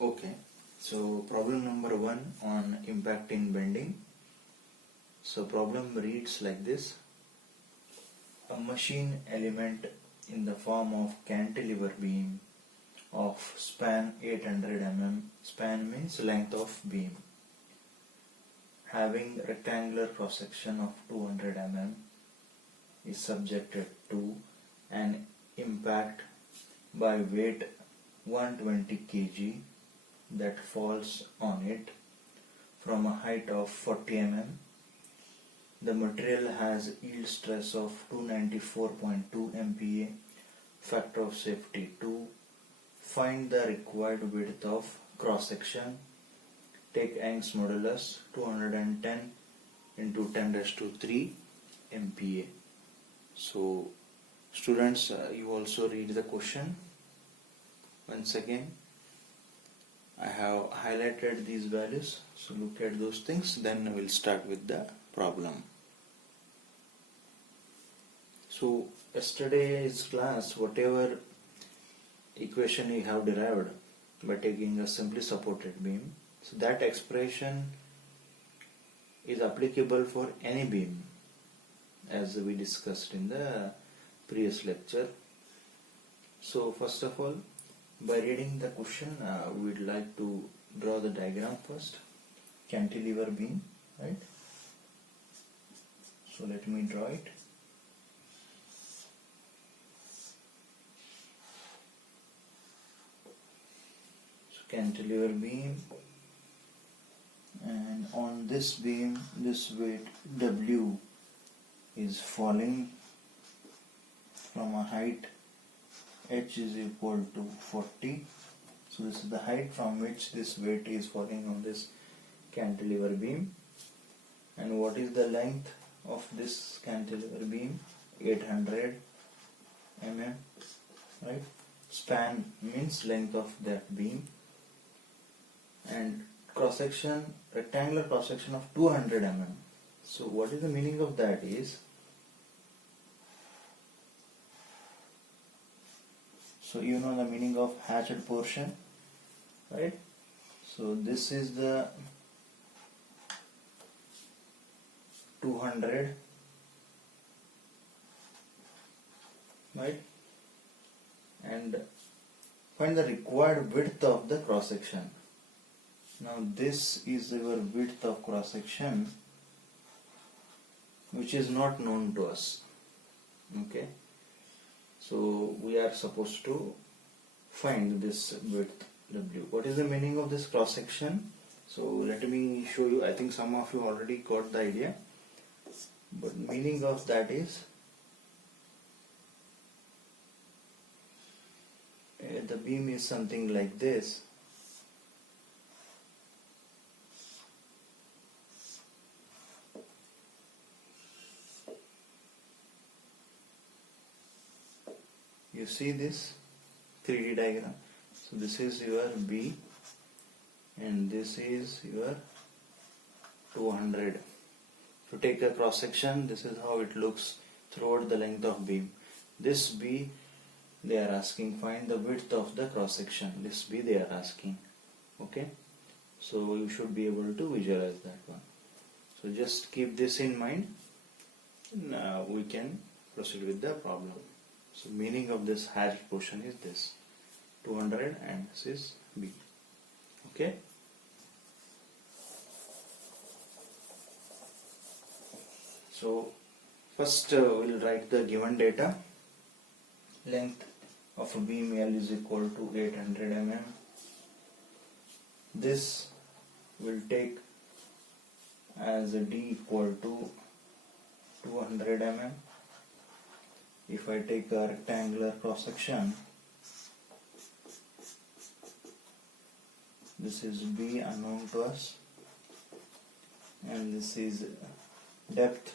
Okay, so problem number 1 on impact in bending. So problem reads like this. A machine element in the form of cantilever beam of span 800 mm, span means length of beam, having rectangular cross section of 200 mm is subjected to an impact by weight 120 kg that falls on it from a height of 40 mm. The material has yield stress of 294.2 MPa, factor of safety 2. Find the required width of cross section. Take Young's modulus 210 into 10 raised to 3 MPa. So students, you also read the question. Once again, I have highlighted these values, so look at those things, then we'll start with the problem. So yesterday's class, whatever equation you have derived by taking a simply supported beam, so that expression is applicable for any beam, as we discussed in the previous lecture. So first of all, by reading the question, we'd like to draw the diagram first. Cantilever beam, right? So let me draw it. So cantilever beam, and on this beam, this weight W is falling from a height H is equal to 40. So this is the height from which this weight is falling on this cantilever beam. And what is the length of this cantilever beam? 800 mm, right? Span means length of that beam. And cross section, rectangular cross section of 200 mm. So what is the meaning of that is, so you know the meaning of hatched portion, right? So this is the 200, right? And find the required width of the cross section. Now this is your width of cross section, which is not known to us. Okay, so we are supposed to find this width W. What is the meaning of this cross section? So let me show you. I think some of you already got the idea, but meaning of that is the beam is something like this. You see this 3D diagram. So this is your B and this is your 200. If you take a cross section, this is how it looks throughout the length of beam. This B, they are asking find the width of the cross section. This B they are asking. Okay, so you should be able to visualize that one. So just keep this in mind. Now we can proceed with the problem. So meaning of this hatched portion is this 200 and this is B. Okay. So first we'll write the given data. Length of a beam L is equal to 800 mm. This will take as a D equal to 200 mm. If I take a rectangular cross section, this is B unknown to us, and this is depth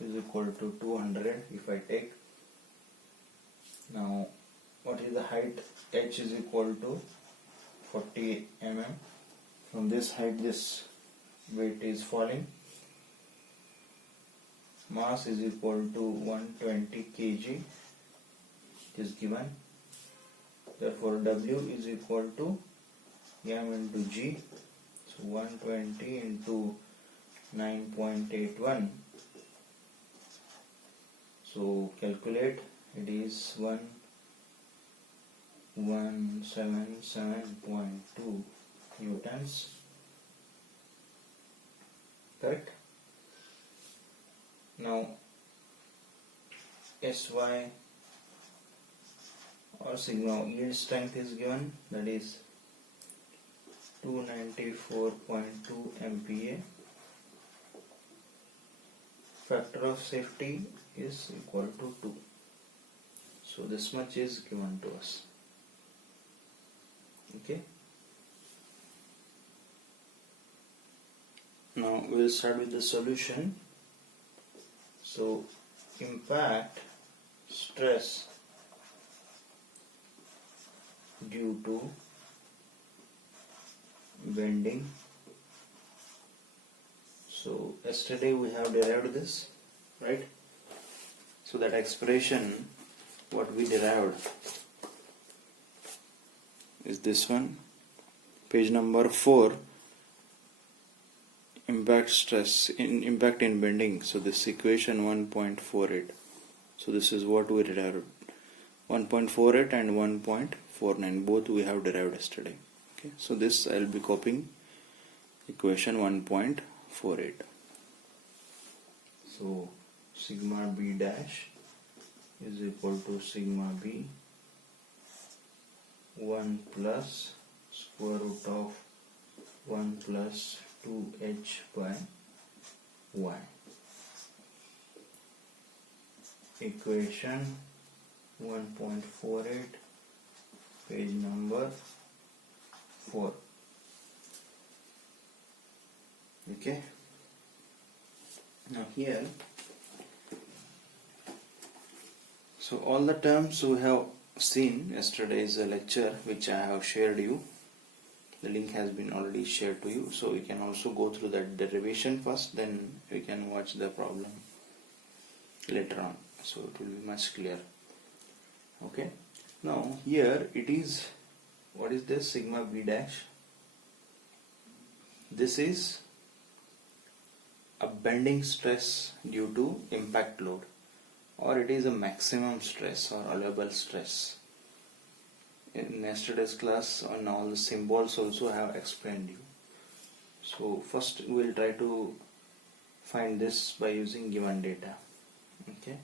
is equal to 200 if I take. Now what is the height? H is equal to 40 mm. From this height this weight is falling. Mass is equal to 120 kg, it is given. Therefore W is equal to m into g. So 120 into 9.81. So calculate, it is 1177.2 newtons. Correct? Now SY or sigma yield strength is given, that is 294.2 MPa. Factor of safety is equal to 2. So this much is given to us. Okay. Now we will start with the solution. So impact stress due to bending. So yesterday we have derived this, right? So that expression what we derived is this one, page number 4, impact in bending. So this equation 1.48. So this is what we derived, 1.48 and 1.49, both we have derived yesterday. Okay, so this I will be copying equation 1.48. So sigma b dash is equal to sigma b 1 plus square root of 1 plus 2h by y. Equation 1.48, page number 4. Okay. Now here, so all the terms we have seen yesterday's lecture, which I have shared you. The link has been already shared to you, so you can also go through that derivation first, then you can watch the problem later on, so it will be much clearer. Okay. Now here it is, what is this sigma b dash? This is a bending stress due to impact load, or it is a maximum stress or allowable stress. In yesterday's class on all the symbols also have explained you. So first we will try to find this by using given data. Okay.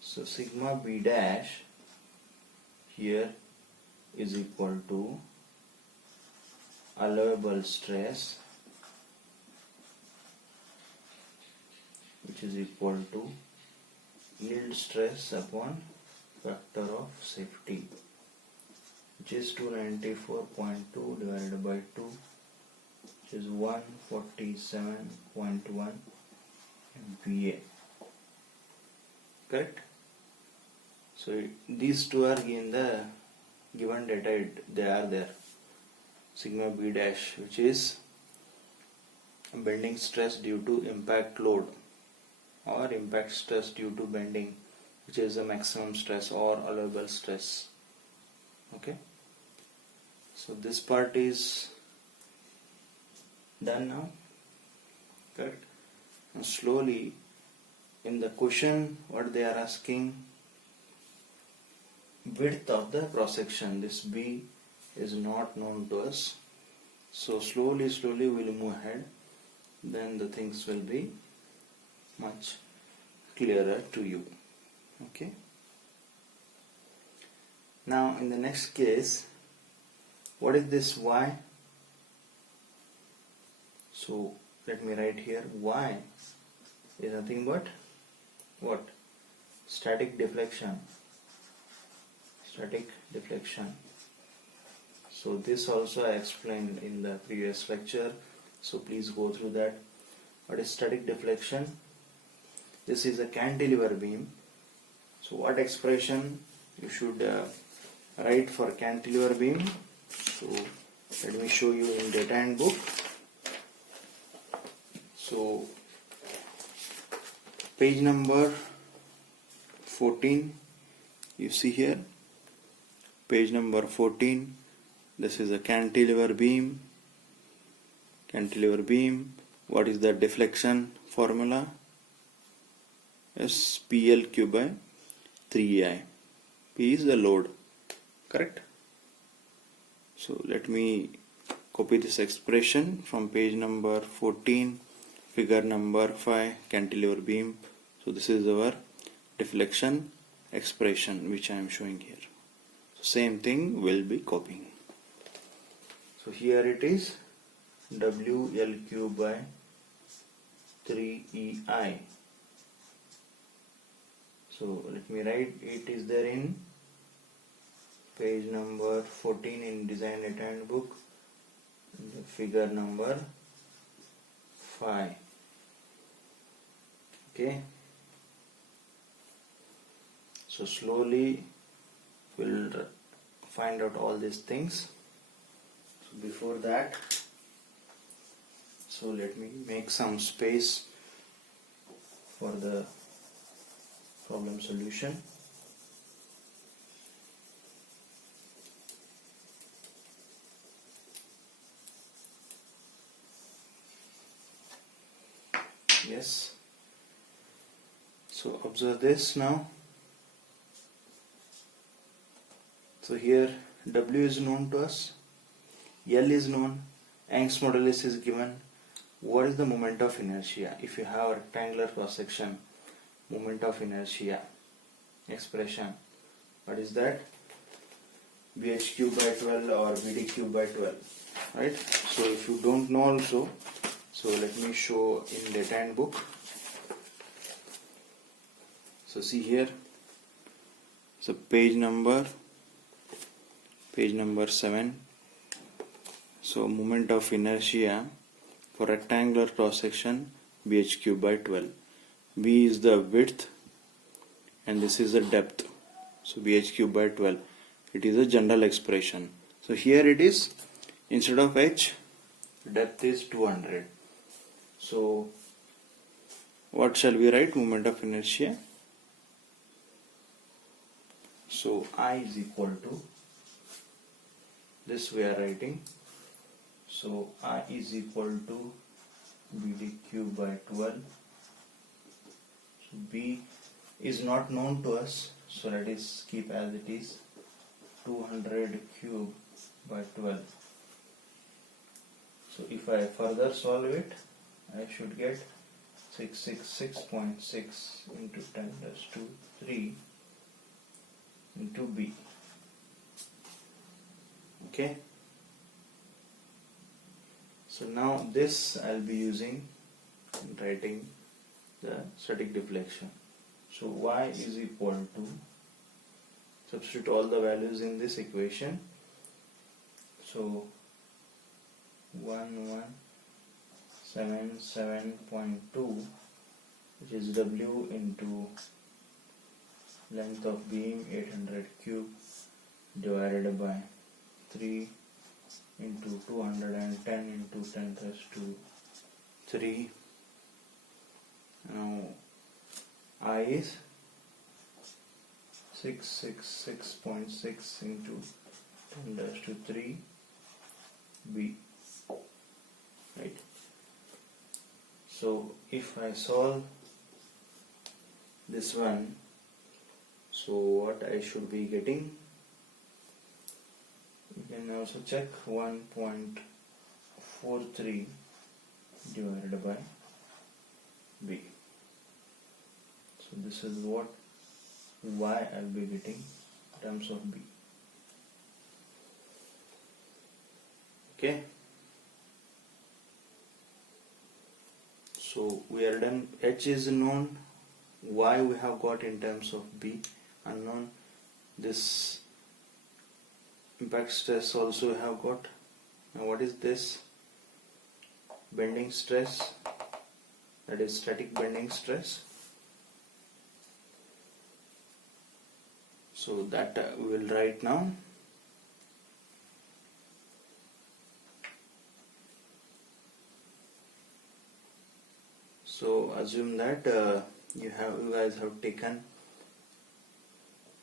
So sigma b dash here is equal to allowable stress, which is equal to yield stress upon factor of safety, which is 294.2 divided by 2, which is 147.1 MPa. Correct? So these two are in the given data, they are there. Sigma b dash, which is bending stress due to impact load, or impact stress due to bending, which is a maximum stress or allowable stress. Okay. So this part is done now. Correct. Now slowly in the question what they are asking, width of the cross section, this B is not known to us. So slowly we will move ahead, then the things will be much clearer to you. Okay. Now in the next case, what is this Y? So let me write here, Y is nothing but what? Static deflection. Static deflection. So this also I explained in the previous lecture, so please go through that. What is static deflection? This is a cantilever beam. So what expression you should write for cantilever beam? So let me show you in data handbook. So page number 14, you see here, page number 14, This is a cantilever beam. Cantilever beam. What is the deflection formula? Is PL by 3I. P is the load. Correct? So let me copy this expression from page number 14, figure number 5, cantilever beam. So this is our deflection expression which I am showing here. So same thing will be copying. So here it is WL by 3EI. So let me write, it is there in page number 14 in design data handbook, figure number 5. Okay, so slowly we'll find out all these things. So before that, so let me make some space for the problem solution. Yes, so observe this now. So here W is known to us, L is known, Young's modulus is given. What is the moment of inertia? If you have a rectangular cross section, moment of inertia expression, what is that? BH cube by 12 or BD cube by 12, right? So if you don't know also, so let me show in data handbook. So see here, so page number 7. So moment of inertia for rectangular cross section, BH cube by 12. B is the width and this is the depth. So BH cube by 12. It is a general expression. So here it is, instead of H, depth is 200. So what shall we write? Moment of inertia. So I is equal to, this we are writing. So I is equal to BD cube by 12. So B is not known to us, so let us keep as it is, 200 cube by 12. So if I further solve it, I should get 666.6 into 10 raised to 3 into B. Okay. So now this I'll be using in writing the static deflection. So Y is equal to, substitute all the values in this equation. So 1177.2, which is W into length of beam 800 cube divided by 3 into 210 into 10 raised to 3. Now I is 666.6 into 10 raised to 3 B. Right. So if I solve this one, so what I should be getting? You can also check 1.43 divided by B. So this is what Y I'll be getting in terms of B. Okay. So we are done. H is known. Y we have got in terms of B unknown. This impact stress also we have got. Now what is this? Bending stress, that is static bending stress. So that we will write now. So assume that you guys have taken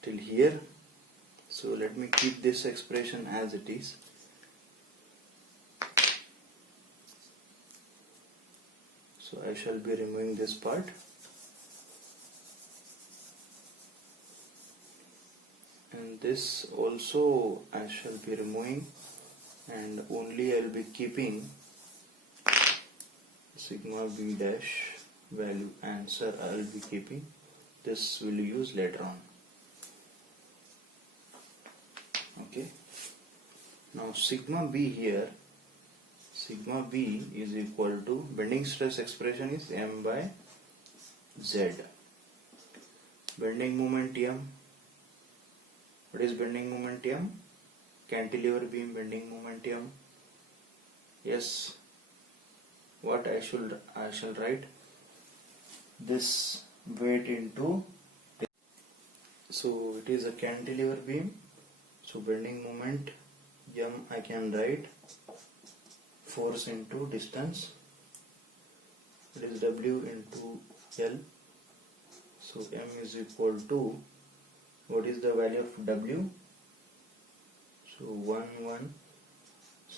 till here. So let me keep this expression as it is. So I shall be removing this part. And this also I shall be removing, and only I will be keeping sigma b dash value answer. I will be keeping this, will use later on. Okay, now sigma b here, sigma b is equal to, bending stress expression is m by z. Bending moment m, what is bending moment m? Cantilever beam bending moment m. Yes, what I shall write this weight into, so it is a cantilever beam, so bending moment m I can write force into distance, it is w into l. So m is equal to, what is the value of w? So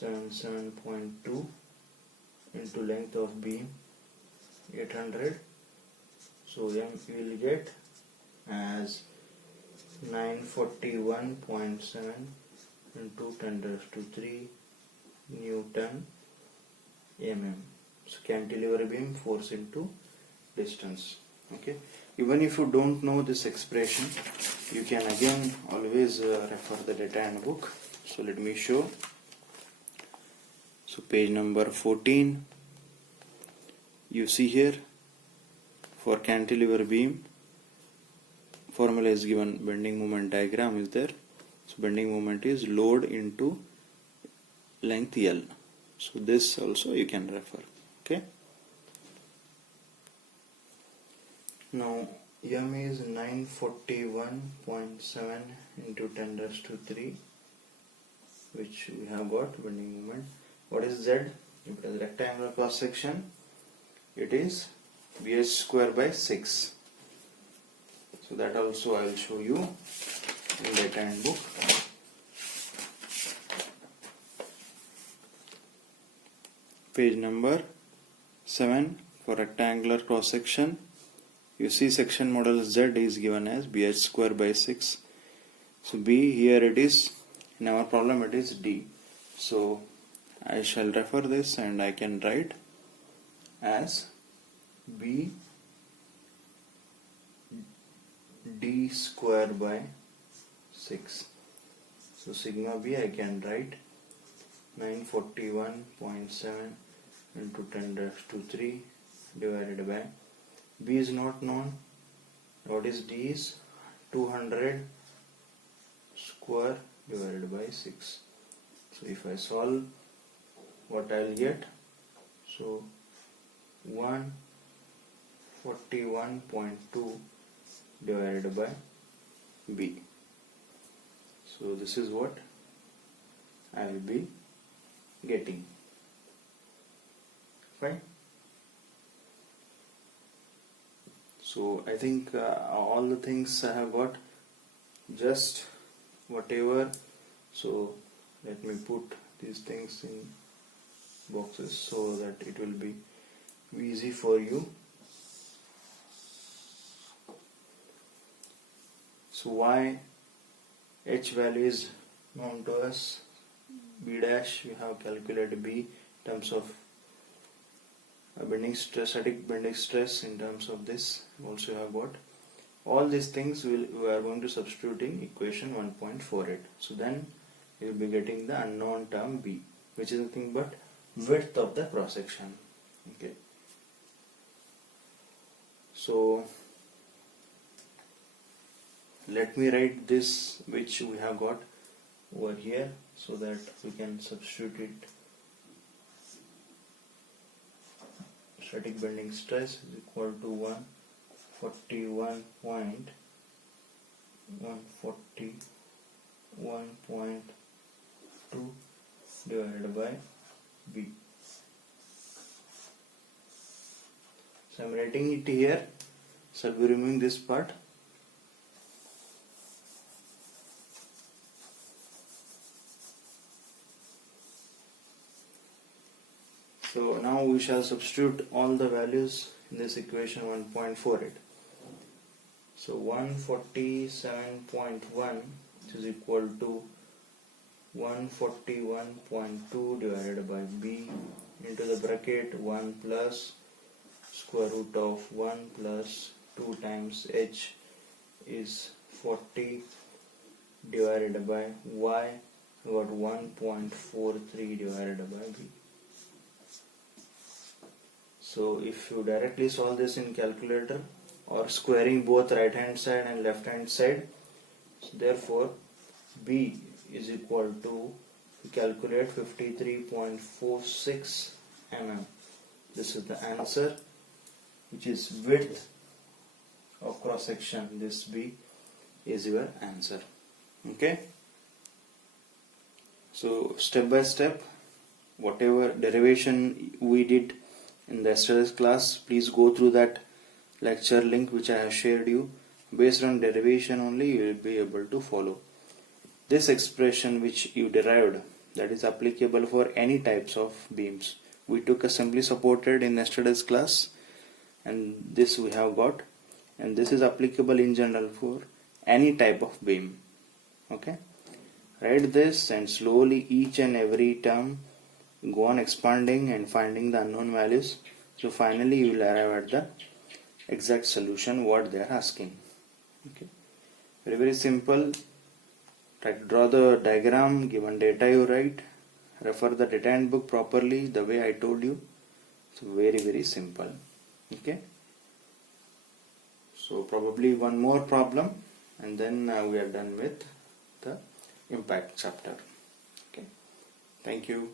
1177.2 into length of beam 800. So m will get as 941.7 into 10 raised to 3 Newton mm. So cantilever beam force into distance. Okay, even if you don't know this expression, you can again always refer the data and book. So let me show. So page number 14, you see here, for cantilever beam formula is given, bending moment diagram is there. So bending moment is load into length L. So this also you can refer. Okay, now m is 941.7 into 10 raised to 3, which we have got bending moment. What is z? If it is rectangular cross section, it is bh square by 6. So that also I will show you in data and book. Page number 7, for rectangular cross section, you see section model Z is given as bh square by 6. So b here it is, in our problem it is d. So I shall refer this and I can write as b d square by 6. So sigma b I can write 941.7 into 10 raised to 3 divided by, b is not known, what is d is 200 square divided by 6. So if I solve, what I will get? So 141.2 divided by b. So this is what I will be getting. Fine. So I think all the things I have got, just whatever. So let me put these things in boxes so that it will be easy for you. So y h value is known to us, b dash we have calculated b in terms of bending stress, static bending stress in terms of this also have got. All these things we are going to substitute in equation 1.48. So then you will be getting the unknown term b, which is nothing but width of the cross section. Okay. So let me write this which we have got over here so that we can substitute it. Static bending stress is equal to 141.2 divided by b. So I am writing it here, so I will be removing this part. So now we shall substitute all the values in this equation 1.48. So 147.1 is equal to 141.2 divided by b into the bracket 1 plus square root of 1 plus 2 times h is 40 divided by y, we got 1.43 divided by b. So if you directly solve this in calculator or squaring both right hand side and left hand side, so therefore b is equal to, calculate 53.46 mm. This is the answer, which is width of cross section. This b is your answer. Okay, so step by step, whatever derivation we did in the yesterday's class, please go through that lecture link which I have shared you. Based on derivation only you will be able to follow. This expression which you derived, that is applicable for any types of beams. We took assembly supported in yesterday's class, and this we have got, and this is applicable in general for any type of beam. Okay, write this and slowly each and every term go on expanding and finding the unknown values. So finally you will arrive at the exact solution what they are asking. Okay, very very simple. Try to draw the diagram, given data you write, refer the data handbook properly the way I told you. So very very simple. Okay, so probably one more problem and then we are done with the impact chapter. Okay, thank you.